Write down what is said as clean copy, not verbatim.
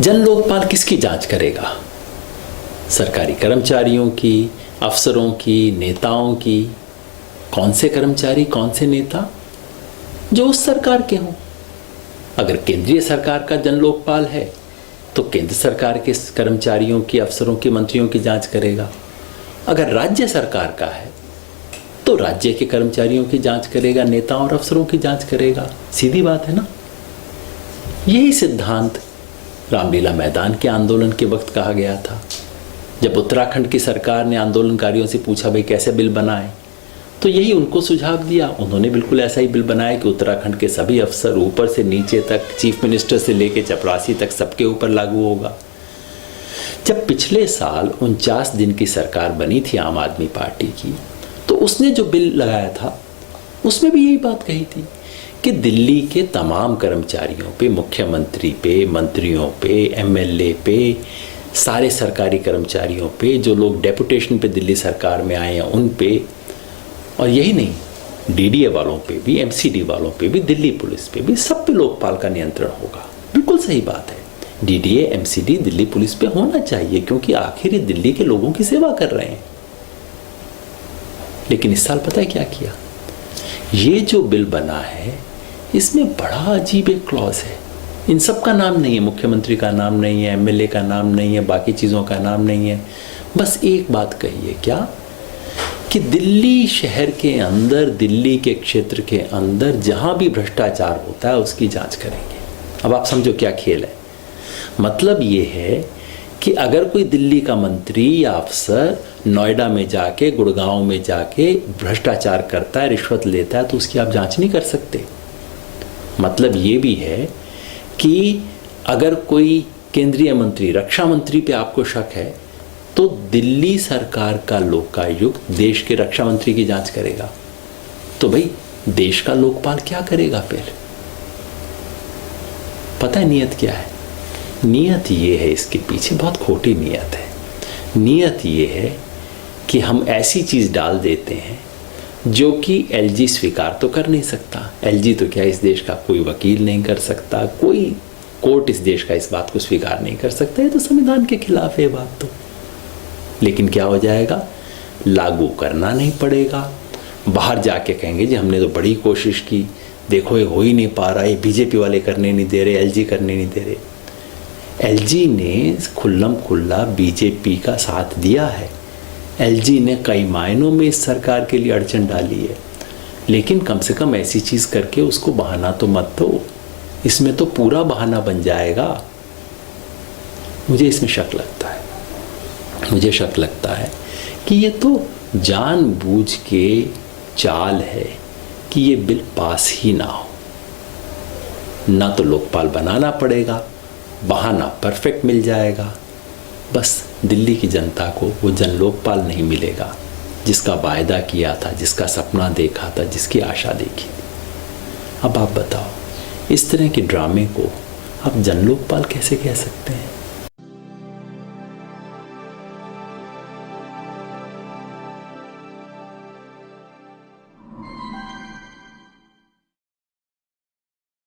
जन लोकपाल किसकी जांच करेगा? सरकारी कर्मचारियों की, अफसरों की, नेताओं की? कौन से कर्मचारी, कौन से नेता? जो उस सरकार के हों। अगर केंद्रीय सरकार का जन लोकपाल है तो केंद्र सरकार के कर्मचारियों की, अफसरों की, मंत्रियों की जांच करेगा। अगर राज्य सरकार का है तो राज्य के कर्मचारियों की जांच करेगा, नेताओं और अफसरों की जांच करेगा। सीधी बात है ना। यही सिद्धांत रामलीला मैदान के आंदोलन के वक्त कहा गया था। जब उत्तराखंड की सरकार ने आंदोलनकारियों से पूछा भाई कैसे बिल बनाए, तो यही उनको सुझाव दिया। उन्होंने बिल्कुल ऐसा ही बिल बनाया कि उत्तराखंड के सभी अफसर ऊपर से नीचे तक, चीफ मिनिस्टर से लेकर चपरासी तक, सबके ऊपर लागू होगा। जब पिछले साल 49 दिन की सरकार बनी थी आम आदमी पार्टी की, तो उसने जो बिल लगाया था उसमें भी यही बात कही थी कि दिल्ली के तमाम कर्मचारियों पे, मुख्यमंत्री पे, मंत्रियों पे, एमएलए पे, सारे सरकारी कर्मचारियों पे, जो लोग डेपुटेशन पे दिल्ली सरकार में आए हैं उन पे, और यही नहीं डीडीए वालों पे भी, एमसीडी वालों पे भी, दिल्ली पुलिस पे भी, सब पे लोकपाल का नियंत्रण होगा। बिल्कुल सही बात है। डीडीए, एमसीडी दिल्ली पुलिस पे होना चाहिए क्योंकि आखिर ये दिल्ली के लोगों की सेवा कर रहे हैं। लेकिन इस साल पता है क्या किया? ये जो बिल बना है इसमें बड़ा अजीब एक क्लॉज है। इन सब का नाम नहीं है, मुख्यमंत्री का नाम नहीं है, एमएलए का नाम नहीं है, बाकी चीज़ों का नाम नहीं है। बस एक बात कही है, क्या? कि दिल्ली शहर के अंदर, दिल्ली के क्षेत्र के अंदर जहाँ भी भ्रष्टाचार होता है उसकी जांच करेंगे। अब आप समझो क्या खेल है। मतलब ये है कि अगर कोई दिल्ली का मंत्री या अफसर नोएडा में जाके, गुड़गांव में जाके भ्रष्टाचार करता है, रिश्वत लेता है, तो उसकी आप जांच नहीं कर सकते। मतलब ये भी है कि अगर कोई केंद्रीय मंत्री, रक्षा मंत्री पे आपको शक है तो दिल्ली सरकार का लोकायुक्त देश के रक्षा मंत्री की जांच करेगा। तो भाई देश का लोकपाल क्या करेगा फिर? पता है नियत क्या है? नियत ये है, इसके पीछे बहुत खोटी नियत है। नियत ये है कि हम ऐसी चीज डाल देते हैं जो कि एलजी स्वीकार तो कर नहीं सकता। एलजी तो क्या, इस देश का कोई वकील नहीं कर सकता, कोई कोर्ट इस देश का इस बात को स्वीकार नहीं कर सकता। ये तो संविधान के खिलाफ है बात तो। लेकिन क्या हो जाएगा? लागू करना नहीं पड़ेगा। बाहर जाके कहेंगे जी हमने तो बड़ी कोशिश की, देखो ये हो ही नहीं पा रहा, ये बीजेपी वाले करने नहीं दे रहे, एलजी करने नहीं दे रहे। एलजी ने खुल्लम खुल्ला बीजेपी का साथ दिया है। एलजी ने कई मायनों में इस सरकार के लिए अड़चन डाली है। लेकिन कम से कम ऐसी चीज करके उसको बहाना तो मत दो। इसमें तो पूरा बहाना बन जाएगा। मुझे इसमें शक लगता है। मुझे शक लगता है कि ये तो जानबूझ के चाल है कि ये बिल पास ही ना हो। ना तो लोकपाल बनाना पड़ेगा, बहाना परफेक्ट मिल जाएगा। बस दिल्ली की जनता को वो जन लोकपाल नहीं मिलेगा जिसका वायदा किया था, जिसका सपना देखा था, जिसकी आशा देखी थी। अब आप बताओ, इस तरह के ड्रामे को आप जन लोकपाल कैसे कह सकते हैं?